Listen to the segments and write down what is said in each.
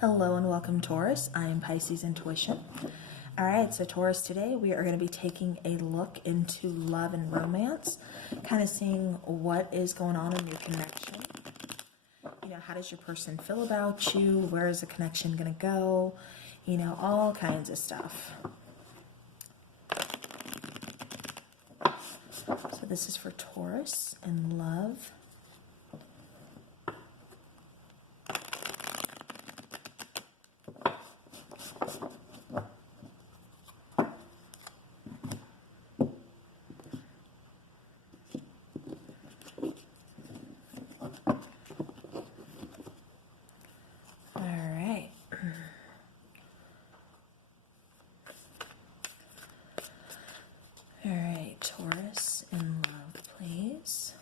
Hello and welcome, Taurus. I am Pisces Intuition. All right, so Taurus, today we are going to be taking a look into love and romance, kind of seeing what is going on in your connection. You know, how does your person feel about you? Where is the connection going to go? You know, all kinds of stuff. So this is for Taurus and love. Taurus in love, please.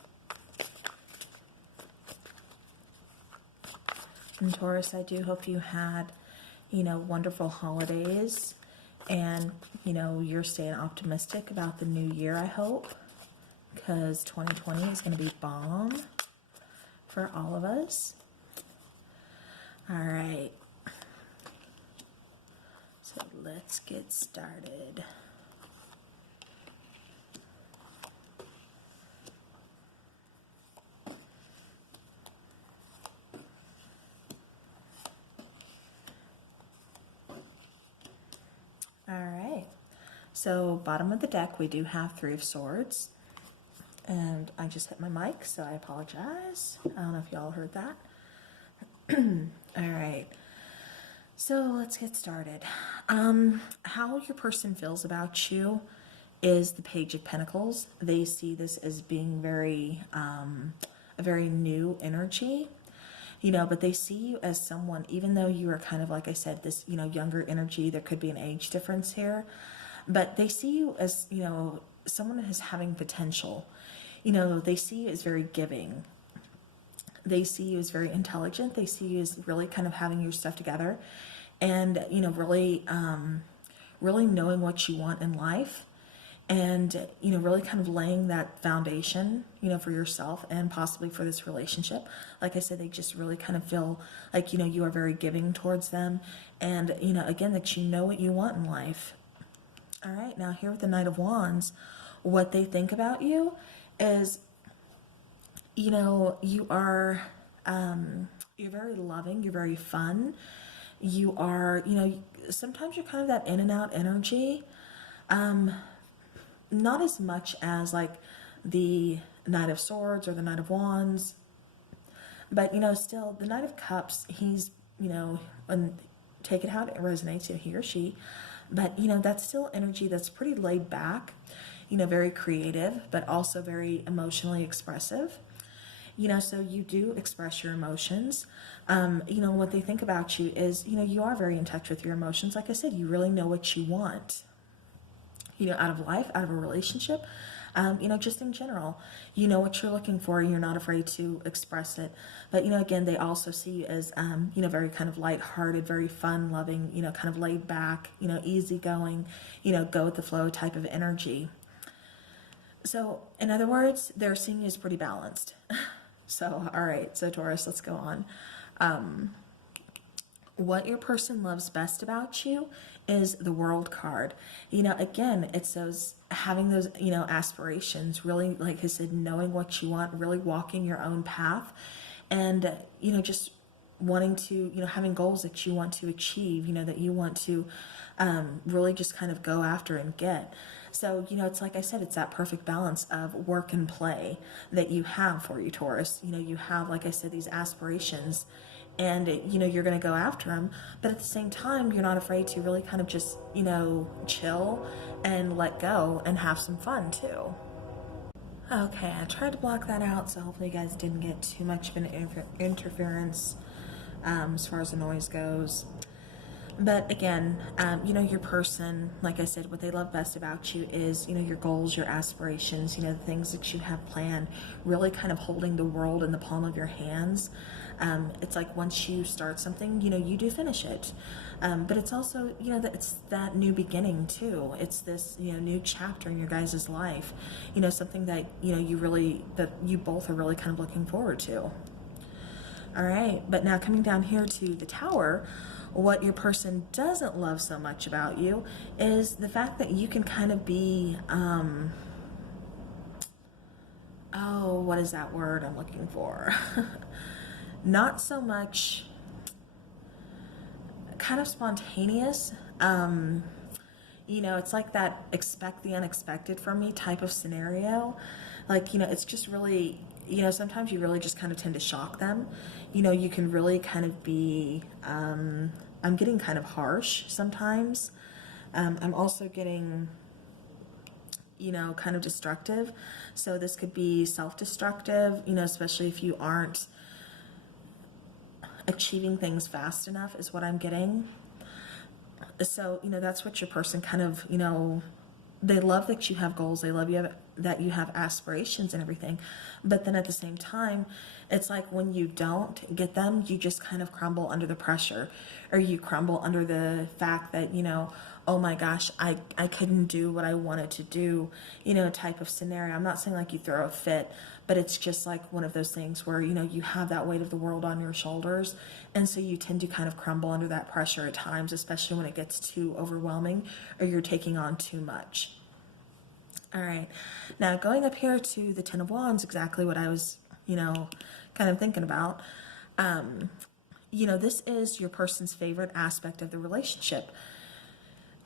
And Taurus, I do hope you had, wonderful holidays, and, you're staying optimistic about the new year, I hope, because 2020 is going to be bomb for all of us. All right. So let's get started. All right, so bottom of the deck, we do have Three of Swords, and I just hit my mic, so I apologize. I don't know if y'all heard that. All right, so let's get started. How your person feels about you is the Page of Pentacles. They see this as being a very new energy. But they see you as someone, even though you are kind of, like I said, this, younger energy, there could be an age difference here, but they see you as, someone that is having potential. They see you as very giving. They see you as very intelligent. They see you as really kind of having your stuff together and, really knowing what you want in life. And, really kind of laying that foundation, for yourself and possibly for this relationship. Like I said, they just really kind of feel like, you are very giving towards them. And, again, that you know what you want in life. All right, now here with the Knight of Wands, what they think about you is, you are, you're very loving, you're very fun. You are, sometimes you're kind of that in and out energy. Not as much as like the Knight of Swords or the Knight of Wands, but still the Knight of Cups, he's, and take it how it resonates, he or she, but that's still energy that's pretty laid back, very creative, but also very emotionally expressive. So you do express your emotions. What they think about you is, you are very in touch with your emotions. Like I said, you really know what you want. Out of life, out of a relationship, just in general, what you're looking for, you're not afraid to express it. But, again, they also see you as, very kind of lighthearted, very fun loving, kind of laid back, easygoing, go with the flow type of energy. So in other words, they're seeing you as pretty balanced. So, all right. So Taurus, let's go on. What your person loves best about you is the World card. Again, it's those having those, aspirations, really, like I said, knowing what you want, really walking your own path, and, just wanting to, having goals that you want to achieve, that you want to really just kind of go after and get. So, it's like I said, it's that perfect balance of work and play that you have for you, Taurus. You have, like I said, these aspirations, and you're going to go after them, but at the same time you're not afraid to really kind of just chill and let go and have some fun too. Okay, I tried to block that out, so hopefully you guys didn't get too much of an interference as far as the noise goes. But again, your person, like I said, what they love best about you is, your goals, your aspirations, the things that you have planned, really kind of holding the world in the palm of your hands. It's like once you start something, you do finish it. But it's also, that it's that new beginning too. It's this, new chapter in your guys' life, something that, that you both are really kind of looking forward to. All right, but now coming down here to the Tower, what your person doesn't love so much about you is the fact that you can kind of be, oh, what is that word I'm looking for? Not so much kind of spontaneous. You know, it's like that expect the unexpected from me type of scenario. Like, you know, it's just really, you know, sometimes you really just kind of tend to shock them. You know, you can really kind of be, I'm getting kind of harsh sometimes. I'm also getting, you know, kind of destructive. So this could be self-destructive, you know, especially if you aren't achieving things fast enough is what I'm getting. So, you know, that's what your person kind of, you know, they love that you have goals. They love that you have aspirations and everything. But then at the same time, it's like when you don't get them, you just kind of crumble under the pressure, or you crumble under the fact that, you know, oh my gosh, I couldn't do what I wanted to do, you know, type of scenario. I'm not saying like you throw a fit, but it's just like one of those things where, you know, you have that weight of the world on your shoulders. And so you tend to kind of crumble under that pressure at times, especially when it gets too overwhelming or you're taking on too much. All right, now going up here to the Ten of Wands, exactly what I was, you know, kind of thinking about. You know, this is your person's favorite aspect of the relationship.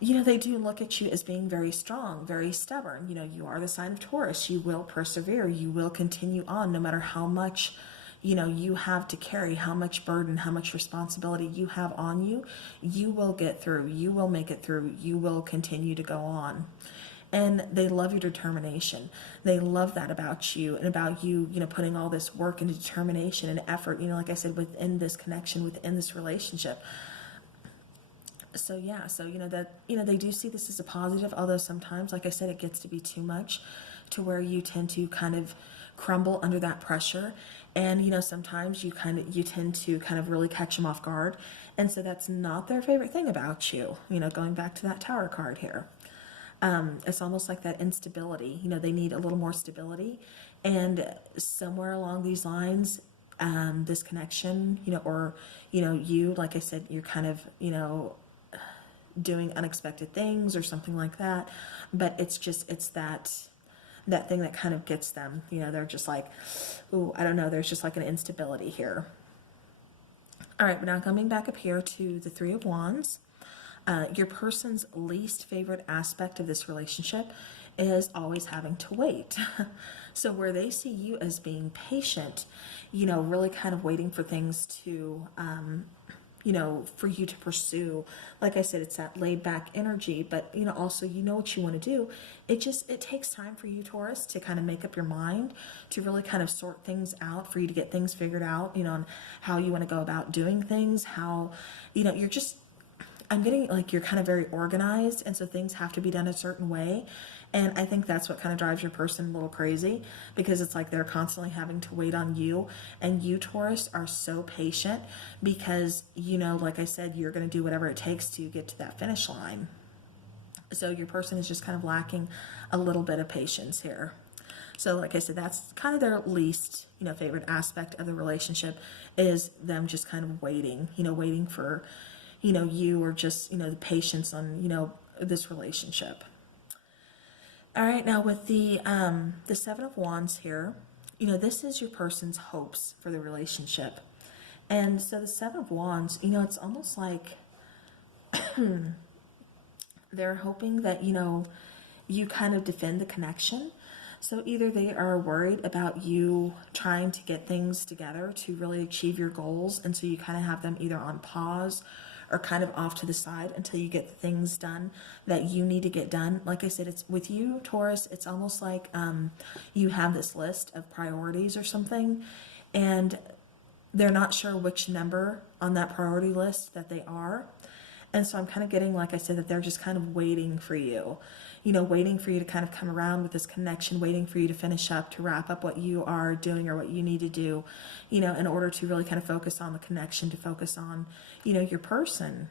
You know, they do look at you as being very strong, very stubborn. You know, you are the sign of Taurus. You will persevere. You will continue on no matter how much, you know, you have to carry, how much burden, how much responsibility you have on you. You will get through. You will make it through. You will continue to go on. And they love your determination. They love that about you and about you, you know, putting all this work and determination and effort, you know, like I said, within this connection, within this relationship. So yeah, so, you know, that, you know, they do see this as a positive, although sometimes, like I said, it gets to be too much to where you tend to kind of crumble under that pressure. And, you know, sometimes you tend to kind of really catch them off guard. And so that's not their favorite thing about you, you know, going back to that Tower card here. It's almost like that instability, you know, they need a little more stability. And somewhere along these lines, this connection, you know, or, you know, you, like I said, you're kind of, you know, doing unexpected things or something like that. But it's that thing that kind of gets them, you know, they're just like, ooh, I don't know, there's just like an instability here. All right, but now coming back up here to the Three of Wands. Your person's least favorite aspect of this relationship is always having to wait. So where they see you as being patient, you know, really kind of waiting for things to, you know, for you to pursue. Like I said, it's that laid back energy, but, you know, also, you know what you want to do. It takes time for you, Taurus, to kind of make up your mind, to really kind of sort things out, for you to get things figured out, you know, on how you want to go about doing things, how, you know, I'm getting like you're kind of very organized, and so things have to be done a certain way. And I think that's what kind of drives your person a little crazy, because it's like they're constantly having to wait on you. And you, Taurus, are so patient because, you know, like I said, you're going to do whatever it takes to get to that finish line. So your person is just kind of lacking a little bit of patience here. So like I said, that's kind of their least, you know, favorite aspect of the relationship, is them just kind of waiting, you know, waiting for, you know, you, or just, you know, the patience on, you know, this relationship. All right, now with the Seven of Wands here, you know, this is your person's hopes for the relationship. And so the Seven of Wands, you know, it's almost like they're hoping that, you know, you kind of defend the connection. So either they are worried about you trying to get things together to really achieve your goals, and so you kind of have them either on pause or kind of off to the side until you get the things done that you need to get done. Like I said, it's with you, Taurus, it's almost like you have this list of priorities or something, and they're not sure which number on that priority list that they are. And so I'm kind of getting, like I said, that they're just kind of waiting for you, you know, waiting for you to kind of come around with this connection, waiting for you to finish up, to wrap up what you are doing or what you need to do, you know, in order to really kind of focus on the connection, to focus on, you know, your person.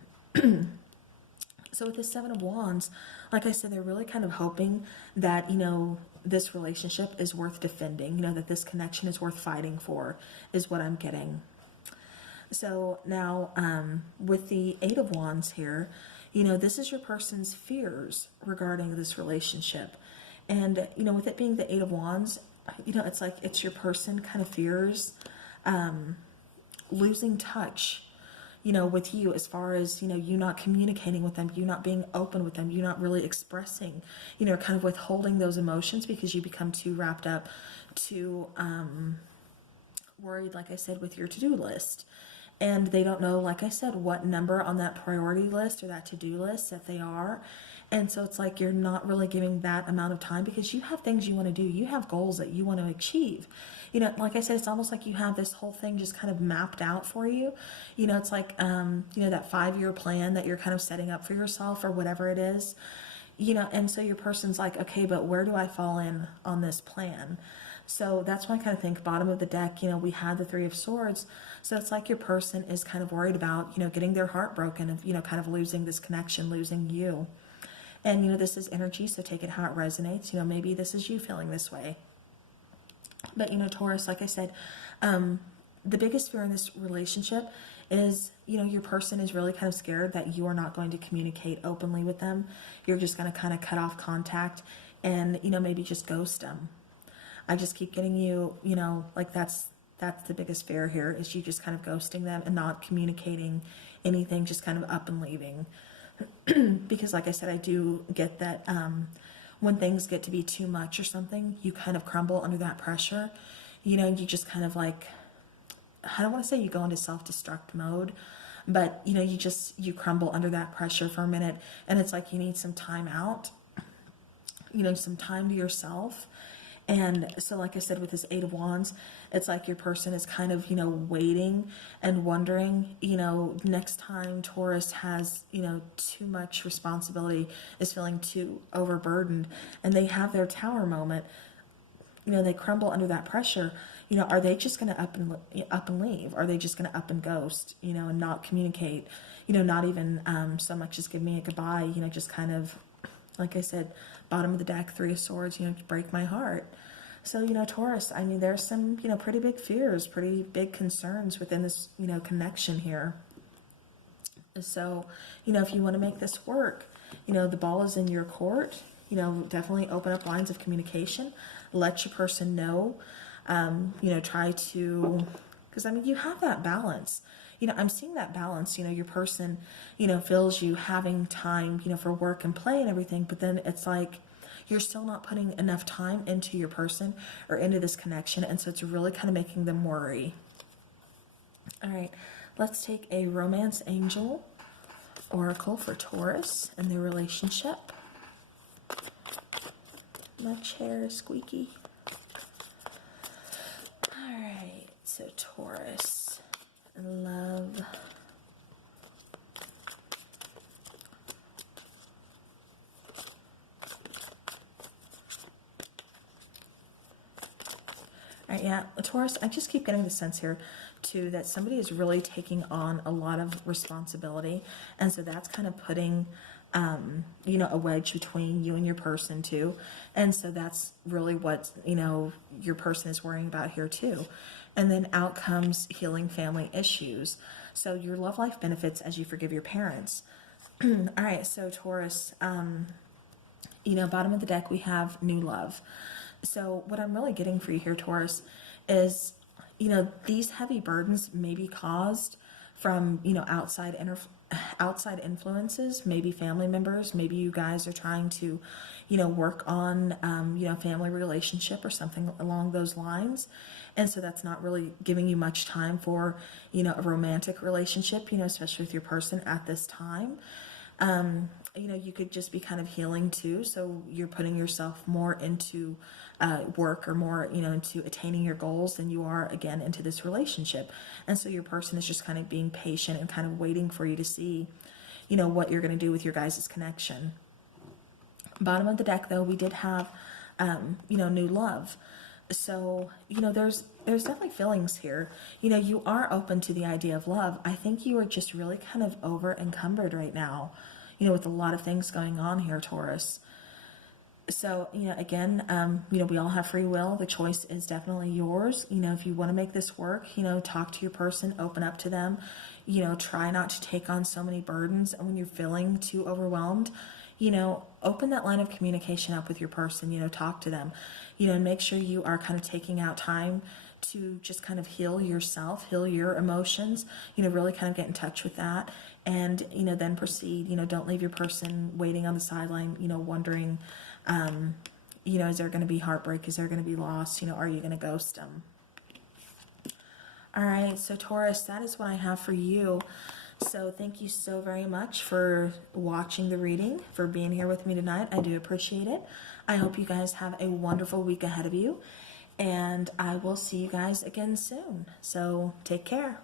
So with the Seven of Wands, like I said, they're really kind of hoping that, you know, this relationship is worth defending, you know, that this connection is worth fighting for, is what I'm getting. So now, with the Eight of Wands here, you know, this is your person's fears regarding this relationship. And, you know, with it being the Eight of Wands, you know, it's like it's your person kind of fears losing touch, you know, with you, as far as, you know, you not communicating with them, you not being open with them, you not really expressing, you know, kind of withholding those emotions because you become too wrapped up, too worried, like I said, with your to-do list. And they don't know, like I said, what number on that priority list or that to-do list that they are. And so it's like you're not really giving that amount of time because you have things you want to do. You have goals that you want to achieve. You know, like I said, it's almost like you have this whole thing just kind of mapped out for you. You know, it's like, you know, that 5-year plan that you're kind of setting up for yourself or whatever it is. You know, and so your person's like, okay, but where do I fall in on this plan? So that's why I kind of think bottom of the deck, you know, we had the Three of Swords. So it's like your person is kind of worried about, you know, getting their heart broken, of, you know, kind of losing this connection, losing you. And, you know, this is energy, so take it how it resonates. You know, maybe this is you feeling this way. But, you know, Taurus, like I said, the biggest fear in this relationship is, you know, your person is really kind of scared that you are not going to communicate openly with them. You're just going to kind of cut off contact and, you know, maybe just ghost them. I just keep getting you, you know, like that's the biggest fear here, is you just kind of ghosting them and not communicating anything, just kind of up and leaving. Because like I said, I do get that when things get to be too much or something, you kind of crumble under that pressure. You know, you just kind of like, I don't want to say you go into self-destruct mode, but you know, you crumble under that pressure for a minute, and it's like you need some time out, you know, some time to yourself. And so, like I said, with this Eight of Wands, it's like your person is kind of, you know, waiting and wondering, you know, next time Taurus has, you know, too much responsibility, is feeling too overburdened, and they have their tower moment, you know, they crumble under that pressure. You know, are they just going to up and leave? Are they just going to up and ghost, you know, and not communicate, you know, not even so much as give me a goodbye, you know, just kind of, like I said, bottom of the deck, Three of Swords, you know, break my heart. So, you know, Taurus, I mean, there's some, you know, pretty big fears, pretty big concerns within this, you know, connection here. So, you know, if you want to make this work, you know, the ball is in your court. You know, definitely open up lines of communication. Let your person know. You know, try to, because I mean, you have that balance. You know, I'm seeing that balance. You know, your person, you know, feels you having time, you know, for work and play and everything, but then it's like you're still not putting enough time into your person or into this connection, and so it's really kind of making them worry. All right, let's take a romance angel oracle for Taurus and their relationship. My chair is squeaky. All right, so Taurus and love. All right, yeah, Taurus, I just keep getting the sense here too that somebody is really taking on a lot of responsibility, and so that's kind of putting you know, a wedge between you and your person too. And so that's really what, you know, your person is worrying about here too. And then out comes healing family issues. So your love life benefits as you forgive your parents. All right, so Taurus, you know, bottom of the deck, we have new love. So what I'm really getting for you here, Taurus, is, you know, these heavy burdens may be caused from, you know, outside influences, maybe family members, maybe you guys are trying to, you know, work on, you know, family relationship or something along those lines. And so that's not really giving you much time for, you know, a romantic relationship, you know, especially with your person at this time. You know, you could just be kind of healing too. So you're putting yourself more into work, or more, you know, into attaining your goals than you are, again, into this relationship. And so your person is just kind of being patient and kind of waiting for you to see, you know, what you're going to do with your guys' connection. Bottom of the deck, though, we did have, you know, new love. So, you know, there's definitely feelings here. You know, you are open to the idea of love. I think you are just really kind of over encumbered right now, you know, with a lot of things going on here, Taurus. So, you know, again, you know, we all have free will. The choice is definitely yours. You know, if you want to make this work, you know, talk to your person, open up to them, you know, try not to take on so many burdens. And when you're feeling too overwhelmed, you know, open that line of communication up with your person, you know, talk to them, you know, and make sure you are kind of taking out time to just kind of heal yourself, heal your emotions, you know, really kind of get in touch with that, and, you know, then proceed. You know, don't leave your person waiting on the sideline, you know, wondering, you know, is there going to be heartbreak? Is there going to be loss? You know, are you going to ghost them? All right, so Taurus, that is what I have for you. So thank you so very much for watching the reading, for being here with me tonight. I do appreciate it. I hope you guys have a wonderful week ahead of you, and I will see you guys again soon. So take care.